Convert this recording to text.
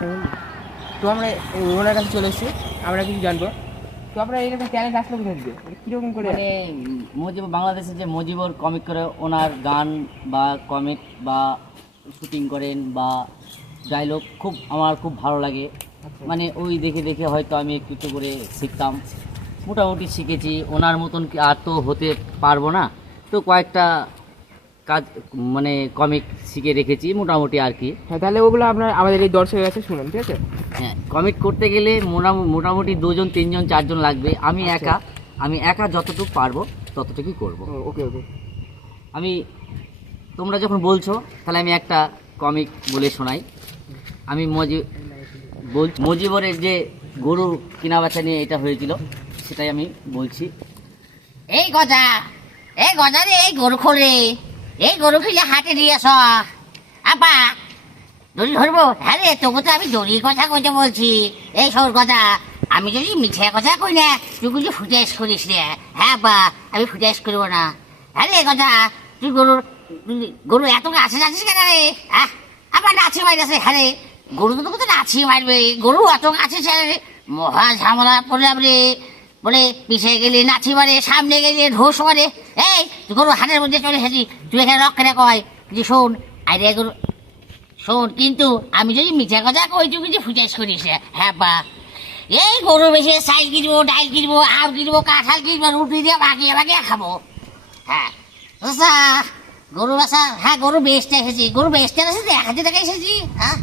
তো আমরা ওনার কাছে চলে এসেছি, আমরা কিছু জানবো। তো আমরা এরকম ট্যালেন্ট আসলো কোথা থেকে, কীরকম করে? মানে মুজিব বাংলাদেশে যে মুজিবর কমিক করে, ওনার গান বা কমিক বা শুটিং করেন বা ডায়লগ আমার খুব ভালো লাগে। মানে ওই দেখে দেখে হয়তো আমি একটু একটু করে শিখতাম, মোটামুটি শিখেছি। ওনার মতন আর তো হতে পারবো না, তো কয়েকটা কাজ মানে কমিক শিখে রেখেছি মোটামুটি আর কি। হ্যাঁ, তাহলে ওগুলো আপনার আমাদের এই দর্শকের কাছে শুনুন, ঠিক আছে? হ্যাঁ, কমিট করতে গেলে মোটামুটি 2 জন 3 জন 4 জন লাগবে। আমি একা যতটুকু পারবো ততটুকুই করব। ওকে ওকে। তোমরা যখন বলছো তাহলে আমি একটা কমিক বলে শোনাই। আমি মুজিবরের যে গরু কিনা বেচা নিয়ে এটা হয়েছিল সেটাই আমি বলছি। এই গজা রে, এই গরু খোলে, এই গরু খুলে হাটে দিয়ে আস। আপা দড়ি ধরবো? হ্যাঁ রে, তোকে তো আমি দড়ির কথা কইতে বলছি। এই সর কথা, আমি যদি মিঠে কথা কই না, তুই কিছু ফুটাইস করিস রে। হ্যাঁ বা আমি ফুটাইস করবো না। হ্যাঁ রে কথা, তুই গরু এত গাছে যাচ্ছিস কেন রে? হ্যাঁ, আবার নাচি মারছে। হ্যাঁ রে, গরু তো তোকে তো নাচি মারবে। গরু অত গাছে রে, মহা ঝামেলা পড়লাম রে। বলে পিছিয়ে গেলে নাচি মারে, সামনে গেলে ঢোস মারে। এই গরু হাটের মধ্যে চলে এসেছি, তুই এখানে রক্ষে কয় যে শোন আরে গরু শোন, কিন্তু আমি যদি মিঠা কথা কই তুই কিছু ফুটাইস করিস। হ্যাঁ বা এই গরু বেশি চাইল কিনবো, ডাইল কিনবো, আম কিনবো, কাঁঠাল কিনবো, রুটি দিয়ে ভাগিয়ে ভাগিয়ে খাবো। হ্যাঁ গরু বেচা, হ্যাঁ গরু বেচতে এসেছি, গরু বেচতে এসেছি, দেখাতে দেখে এসেছি। হ্যাঁ